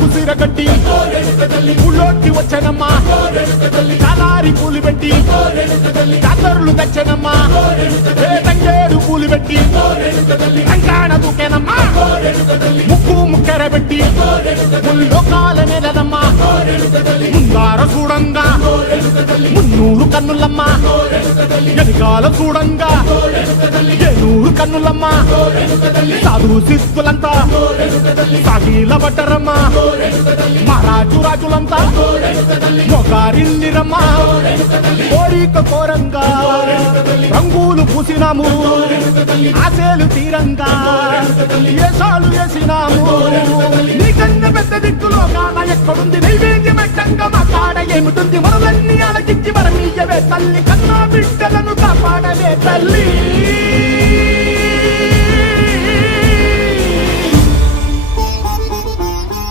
కుసిరగట్టి ఊళ్ళోకి వచ్చనమ్మా చాలారి పూలు పెట్టి జాతరులు తెచ్చనమ్మా తంగేడు పూలు పెట్టి కంకాణ దూకేనమ్మా ముక్కు ముక్కెర పెట్టి ముల్లోకాల నెలనమ్మా ముందార చూడంగా మున్నూరు కన్నులమ్మా ఎనకాల చూడంగా ఏనూరు కన్నులమ్మా సాధు శిస్తులంతా సాగిల పడ్డరమ్మా మహారాజు రాజులంతా మొగారిల్లిరమ్మా కోరిక కోరంగా రంగులు పూసినాము ఆశలు తీరంగా ఏసాలు వేసినాము నీకన్నా పెద్ద దిక్కులో కాన ఎక్కడుంది నైవేద్యం ఎట్టంగా మా కాడ ఏమిటుంది మనలన్నీ అలకించి మరమీయవే తల్లి కన్నా బిడ్డలను కాపాడవే తల్లి